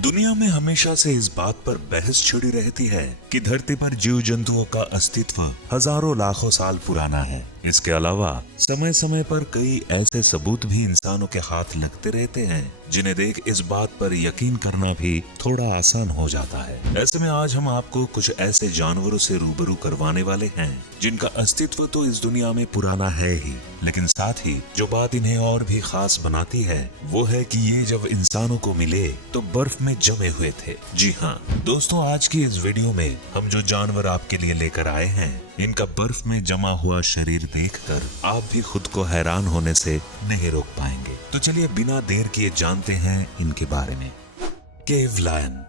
दुनिया में हमेशा से इस बात पर बहस छिड़ी रहती है कि धरती पर जीव जंतुओं का अस्तित्व हजारों लाखों साल पुराना है। इसके अलावा समय समय पर कई ऐसे सबूत भी इंसानों के हाथ लगते रहते हैं जिन्हें देख इस बात पर यकीन करना भी थोड़ा आसान हो जाता है। ऐसे में आज हम आपको कुछ ऐसे जानवरों से रूबरू करवाने वाले हैं जिनका अस्तित्व तो इस दुनिया में पुराना है ही, लेकिन साथ ही जो बात इन्हें और भी खास बनाती है वो है कि ये जब इंसानों को मिले तो बर्फ में जमे हुए थे। जी हाँ दोस्तों, आज की इस वीडियो में हम जो जानवर आपके लिए लेकर आए हैं इनका बर्फ में जमा हुआ शरीर देखकर आप भी खुद को हैरान होने से नहीं रोक पाएंगे। तो चलिए बिना देर किए जानते हैं इनके बारे में। केव लायन।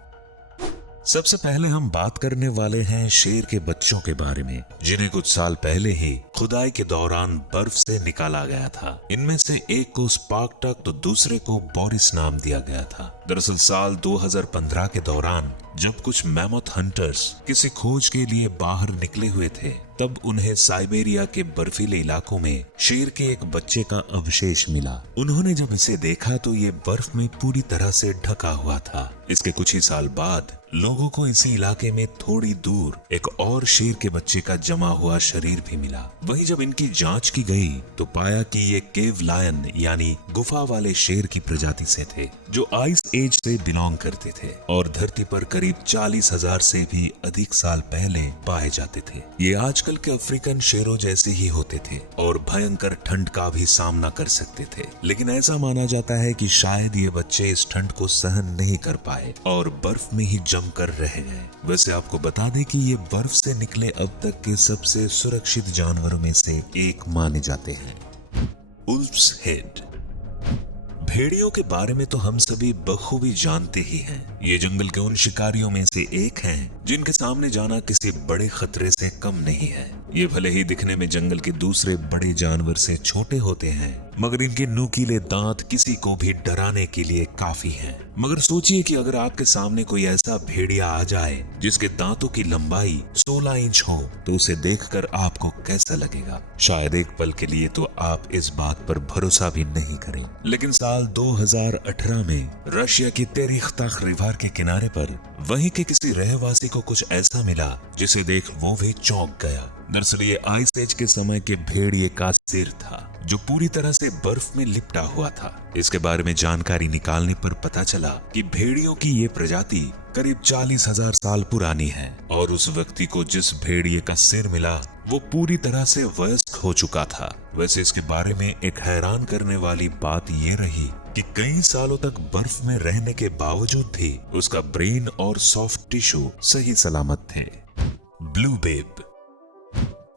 सबसे पहले हम बात करने वाले हैं शेर के बच्चों के बारे में, जिन्हें कुछ साल पहले ही खुदाई के दौरान बर्फ से निकाला गया था। इनमें से एक को स्पार्कटक तो दूसरे को बोरिस नाम दिया गया था। दरअसल साल 2015 के दौरान जब कुछ मैमथ हंटर्स किसी खोज के लिए बाहर निकले हुए थे तब उन्हें साइबेरिया के बर्फीले इलाकों में शेर के एक बच्चे का अवशेष मिला। उन्होंने जब इसे देखा तो ये बर्फ में पूरी तरह से ढका हुआ था। इसके कुछ ही साल बाद लोगों को इसी इलाके में थोड़ी दूर एक और शेर के बच्चे का जमा हुआ शरीर भी मिला। वहीं जब इनकी जांच की गई तो पाया कि ये केव लायन यानी गुफा वाले शेर की प्रजाति से थे, जो आइस एज से बिलोंग करते थे और धरती पर करीब 40,000 से भी अधिक साल पहले पाए जाते थे। ये आजकल के अफ्रीकन शेरों जैसे ही होते थे और भयंकर ठंड का भी सामना कर सकते थे, लेकिन ऐसा माना जाता है कि शायद ये बच्चे इस ठंड को सहन नहीं कर पाए और बर्फ में ही जमकर रह गए। वैसे आपको बता दें कि ये बर्फ से निकले अब तक के सबसे सुरक्षित जानवरों में से एक माने जाते हैं। उल्फ्स हेड। भेड़ियों के बारे में तो हम सभी बखूबी जानते ही हैं। ये जंगल के उन शिकारियों में से एक हैं जिनके सामने जाना किसी बड़े खतरे से कम नहीं है। ये भले ही दिखने में जंगल के दूसरे बड़े जानवर से छोटे होते हैं, मगर इनके नुकीले दांत किसी को भी डराने के लिए काफी हैं। मगर सोचिए कि अगर आपके सामने कोई ऐसा भेड़िया आ जाए जिसके दांतों की लंबाई 16 इंच हो तो उसे देखकर आपको कैसा लगेगा। शायद एक पल के लिए तो आप इस बात पर भरोसा भी नहीं करें। लेकिन साल 2018 में रशिया की तेरिख्ताख रिवर के किनारे पर वहीं के किसी रहवासी को कुछ ऐसा मिला जिसे देख वो भी चौंक गया। दरअसल ये आइस एज के समय के भेड़िए का सिर था जो पूरी तरह से बर्फ में लिपटा हुआ था। इसके बारे में जानकारी निकालने पर पता चला कि भेड़ियों की ये प्रजाति करीब 40,000 साल पुरानी है और उस व्यक्ति को जिस भेड़िए का सिर मिला वो पूरी तरह से वयस्क हो चुका था। वैसे इसके बारे में एक हैरान करने वाली बात ये रही कि कई सालों तक बर्फ में रहने के बावजूद भी उसका ब्रेन और सॉफ्ट टिश्यू सही सलामत थे। Blue babe.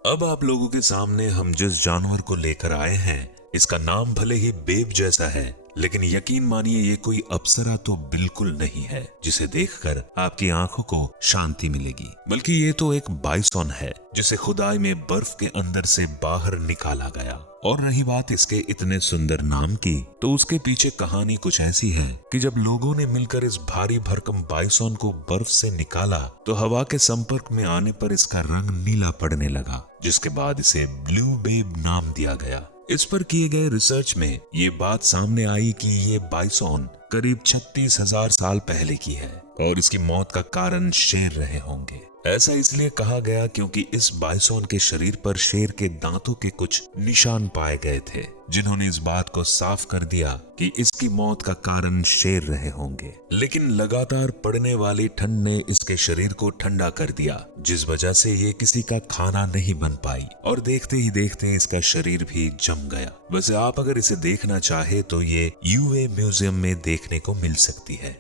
अब आप लोगों के सामने हम जिस जानवर को लेकर आए हैं इसका नाम भले ही बेब जैसा है, लेकिन यकीन मानिए ये कोई अप्सरा तो बिल्कुल नहीं है जिसे देखकर आपकी आंखों को शांति मिलेगी, बल्कि ये तो एक बाइसॉन है जिसे खुदाई में बर्फ के अंदर से बाहर निकाला गया। और रही बात इसके इतने सुंदर नाम की, तो उसके पीछे कहानी कुछ ऐसी है कि जब लोगों ने मिलकर इस भारी भरकम बाइसॉन को बर्फ से निकाला तो हवा के संपर्क में आने पर इसका रंग नीला पड़ने लगा, जिसके बाद इसे ब्लू बेब नाम दिया गया। इस पर किए गए रिसर्च में ये बात सामने आई कि ये बाइसॉन करीब 36,000 साल पहले की है और इसकी मौत का कारण शेर रहे होंगे। ऐसा इसलिए कहा गया क्योंकि इस बाइसॉन के शरीर पर शेर के दांतों के कुछ निशान पाए गए थे, जिन्होंने इस बात को साफ कर दिया कि इसकी मौत का कारण शेर रहे होंगे। लेकिन लगातार पड़ने वाली ठंड ने इसके शरीर को ठंडा कर दिया, जिस वजह से ये किसी का खाना नहीं बन पाई और देखते ही देखते इसका शरीर भी जम गया। वैसे आप अगर इसे देखना चाहे तो ये यूए म्यूजियम में देखने को मिल सकती है।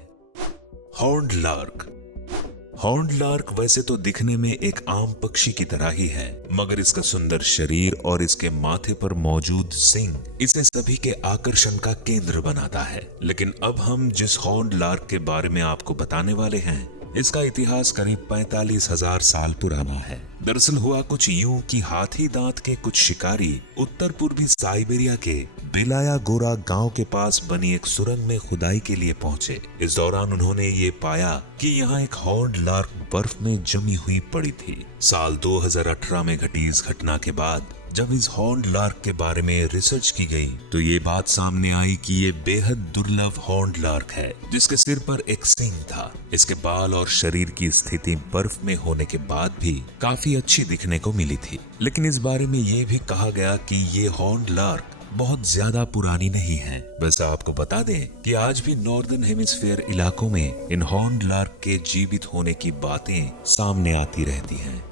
Horned lark. हॉर्न्ड लार्क वैसे तो दिखने में एक आम पक्षी की तरह ही है, मगर इसका सुंदर शरीर और इसके माथे पर मौजूद सींग इसे सभी के आकर्षण का केंद्र बनाता है। लेकिन अब हम जिस हॉर्न्ड लार्क के बारे में आपको बताने वाले हैं इसका इतिहास करीब 45,000 साल पुराना है। दरअसल हुआ कुछ यूं कि हाथी दांत के कुछ शिकारी उत्तर पूर्वी साइबेरिया के बिलाया गोरा गांव के पास बनी एक सुरंग में खुदाई के लिए पहुंचे। इस दौरान उन्होंने ये पाया कि यहाँ एक हॉर्न्ड लार्क बर्फ में जमी हुई पड़ी थी। साल 2018 में घटी इस घटना के बाद जब इस हॉर्न्ड लार्क के बारे में रिसर्च की गई तो ये बात सामने आई कि ये बेहद दुर्लभ हॉर्न्ड लार्क है जिसके सिर पर एक सींग था। इसके बाल और शरीर की स्थिति बर्फ में होने के बाद भी काफी अच्छी दिखने को मिली थी। लेकिन इस बारे में ये भी कहा गया कि ये हॉर्न्ड लार्क बहुत ज्यादा पुरानी नहीं है। वैसे आपको बता दें कि आज भी नॉर्दर्न हेमिस्फीयर इलाकों में इन हॉर्न्ड लार्क के जीवित होने की बातें सामने आती रहती हैं।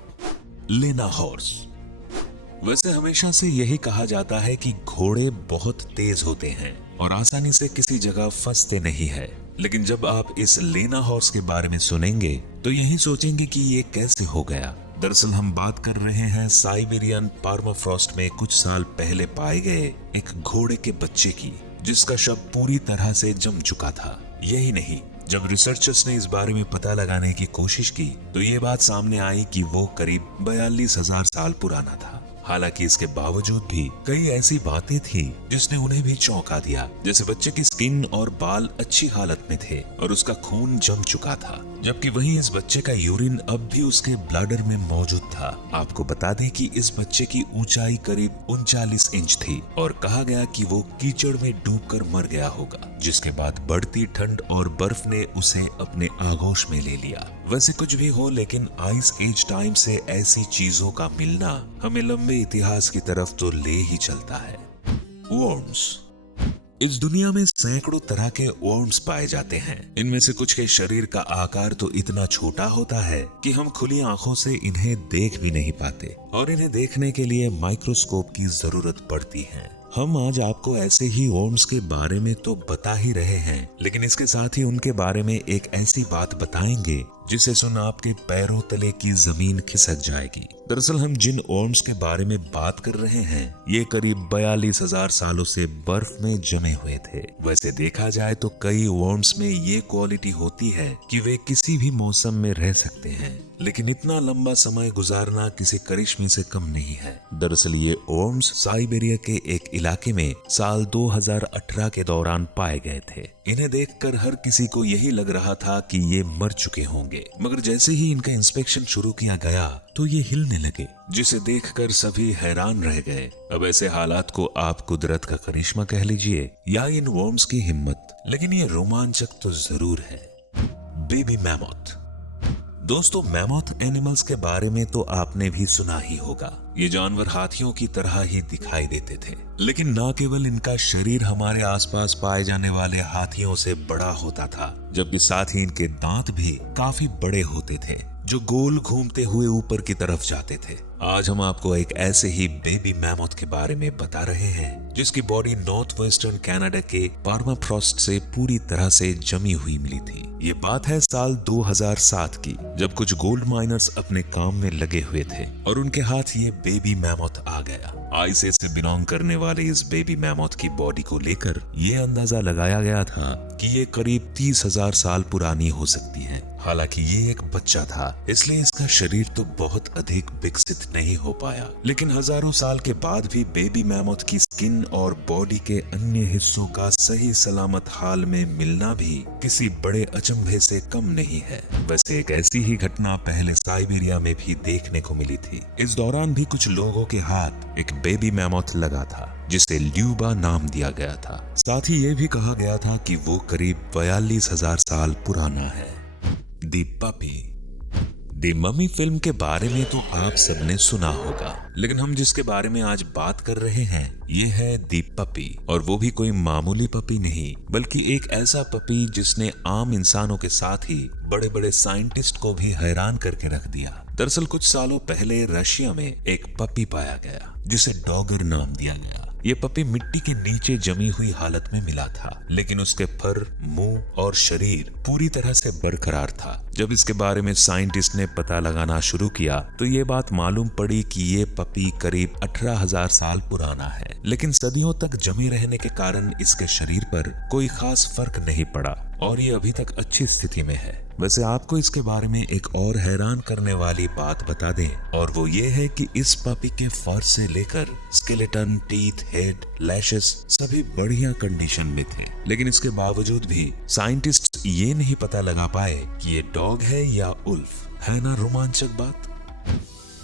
लेना हॉर्स। वैसे हमेशा से यही कहा जाता है कि घोड़े बहुत तेज होते हैं और आसानी से किसी जगह फंसते नहीं है। लेकिन जब आप इस लेना हॉर्स के बारे में सुनेंगे तो यही सोचेंगे कि ये कैसे हो गया। दरअसल हम बात कर रहे हैं साइबेरियन परमाफ्रॉस्ट में कुछ साल पहले पाए गए एक घोड़े के बच्चे की, जिसका शव पूरी तरह से जम चुका था। यही नहीं, जब रिसर्चर्स ने इस बारे में पता लगाने की कोशिश की तो ये बात सामने आई कि वो करीब 42,000 साल पुराना था। हालांकि इसके बावजूद भी कई ऐसी बातें थी जिसने उन्हें भी चौंका दिया, जैसे बच्चे की स्किन और बाल अच्छी हालत में थे और उसका खून जम चुका था, जबकि वहीं इस बच्चे का यूरिन अब भी उसके ब्लैडर में मौजूद था। आपको बता दें कि इस बच्चे की ऊंचाई करीब 39 इंच थी और कहा गया कि वो कीचड़ में डूबकर मर गया होगा, जिसके बाद बढ़ती ठंड और बर्फ ने उसे अपने आगोश में ले लिया। वैसे कुछ भी हो, लेकिन आइस एज टाइम से ऐसी चीजों का मिलना हमें लंबे इतिहास की तरफ तो ले ही चलता है। वर्म्स। इस दुनिया में सैकड़ों तरह के वर्म्स पाए जाते हैं। इनमें से कुछ के शरीर का आकार तो इतना छोटा होता है कि हम खुली आंखों से इन्हें देख भी नहीं पाते और इन्हें देखने के लिए माइक्रोस्कोप की जरूरत पड़ती है। हम आज आपको ऐसे ही वर्म्स के बारे में तो बता ही रहे हैं, लेकिन इसके साथ ही उनके बारे में एक ऐसी बात बताएंगे जिसे सुन आपके पैरों तले की जमीन खिसक जाएगी। दरअसल हम जिन वर्म्स के बारे में बात कर रहे हैं ये करीब 42,000 सालों से बर्फ में जमे हुए थे। वैसे देखा जाए तो कई वर्म्स में ये क्वालिटी होती है कि वे किसी भी मौसम में रह सकते हैं, लेकिन इतना लंबा समय गुजारना किसी करिश्मे से कम नहीं है। दरअसल ये वर्म्स साइबेरिया के एक इलाके में साल 2018 के दौरान पाए गए थे। इन्हें देखकर हर किसी को यही लग रहा था कि ये मर चुके होंगे, मगर जैसे ही इनका इंस्पेक्शन शुरू किया गया तो ये हिलने लगे, जिसे देखकर सभी हैरान रह गए। अब ऐसे हालात को आप कुदरत का करिश्मा कह लीजिए या इन वर्म्स की हिम्मत, लेकिन ये रोमांचक तो जरूर है। Baby mammoth. दोस्तों, मैमोथ एनिमल्स के बारे में तो आपने भी सुना ही होगा। ये जानवर हाथियों की तरह ही दिखाई देते थे, लेकिन न केवल इनका शरीर हमारे आसपास पाए जाने वाले हाथियों से बड़ा होता था, जबकि साथ ही इनके दांत भी काफी बड़े होते थे जो गोल घूमते हुए ऊपर की तरफ जाते थे। आज हम आपको एक ऐसे ही बेबी मैमोथ के बारे में बता रहे हैं जिसकी बॉडी नॉर्थ वेस्टर्न कनाडा के परमाफ्रॉस्ट से पूरी तरह से जमी हुई मिली थी। ये बात है साल 2007 की, जब कुछ गोल्ड माइनर्स अपने काम में लगे हुए थे और उनके हाथ ये बेबी मैमोथ आ गया। आइसिस से बिलोंग करने वाले इस बेबी मैमोथ की बॉडी को लेकर ये अंदाजा लगाया गया था कि ये करीब 30,000 साल पुरानी हो सकती है। हालांकि ये एक बच्चा था, इसलिए इसका शरीर तो बहुत अधिक विकसित नहीं हो पाया, लेकिन हजारों साल के बाद भी बेबी मैमोथ की स्किन और बॉडी के अन्य हिस्सों का सही सलामत हाल में मिलना भी किसी बड़े अचंभे से कम नहीं है। वैसे एक ऐसी ही घटना पहले साइबेरिया में भी देखने को मिली थी। इस दौरान भी कुछ लोगों के हाथ एक बेबी मैमोथ लगा था जिसे ल्यूबा नाम दिया गया था। साथ ही ये भी कहा गया था कि वो करीब 42,000 साल पुराना है। दी पपी। दी ममी फिल्म के बारे में तो आप सबने सुना होगा, लेकिन हम जिसके बारे में आज बात कर रहे हैं ये है दी पपी, और वो भी कोई मामूली पपी नहीं, बल्कि एक ऐसा पपी जिसने आम इंसानों के साथ ही बड़े बड़े साइंटिस्ट को भी हैरान करके रख दिया। दरअसल कुछ सालों पहले रशिया में एक पपी पाया गया जिसे डॉगर नाम दिया गया। ये पपी मिट्टी के नीचे जमी हुई हालत में मिला था, लेकिन उसके फर, मुंह और शरीर पूरी तरह से बरकरार था। जब इसके बारे में साइंटिस्ट ने पता लगाना शुरू किया तो ये बात मालूम पड़ी कि ये पपी करीब 18,000 साल पुराना है, लेकिन सदियों तक जमे रहने के कारण इसके शरीर पर कोई खास फर्क नहीं पड़ा और ये अभी तक अच्छी स्थिति में है। वैसे आपको इसके बारे में एक और हैरान करने वाली बात बता दें, और वो ये है कि इस पपी के फर से लेकर स्केलेटन, टीथ, हेड, लैशेस सभी बढ़िया कंडीशन में थे, लेकिन इसके बावजूद भी साइंटिस्ट ये नहीं पता लगा पाए कि ये डॉग है या उल्फ। है ना रोमांचक बात।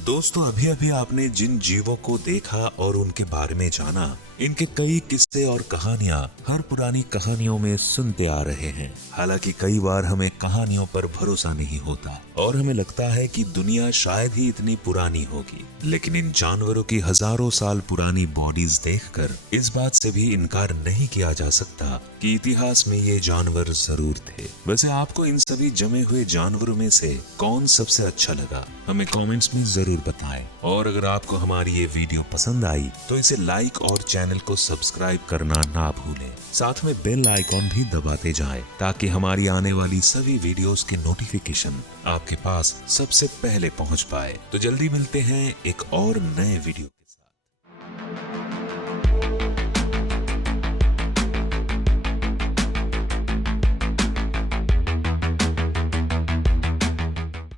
दोस्तों, अभी अभी आपने जिन जीवों को देखा और उनके बारे में जाना, इनके कई किस्से और कहानियां हर पुरानी कहानियों में सुनते आ रहे हैं। हालांकि कई बार हमें कहानियों पर भरोसा नहीं होता और हमें लगता है कि दुनिया शायद ही इतनी पुरानी होगी। लेकिन इन जानवरों की हजारों साल पुरानी बॉडीज देखकर इस बात से भी इनकार नहीं किया जा सकता कि इतिहास में ये जानवर जरूर थे। वैसे आपको इन सभी जमे हुए जानवरों में से कौन सबसे अच्छा लगा, हमें कमेंट्स में जरूर बताएं। और अगर आपको हमारी ये वीडियो पसंद आई तो इसे लाइक और चैनल को सब्सक्राइब करना ना भूलें। साथ में बेल आइकॉन भी दबाते जाएं ताकि हमारी आने वाली सभी वीडियोस के नोटिफिकेशन आपके पास सबसे पहले पहुंच पाए। तो जल्दी मिलते हैं एक और नए वीडियो।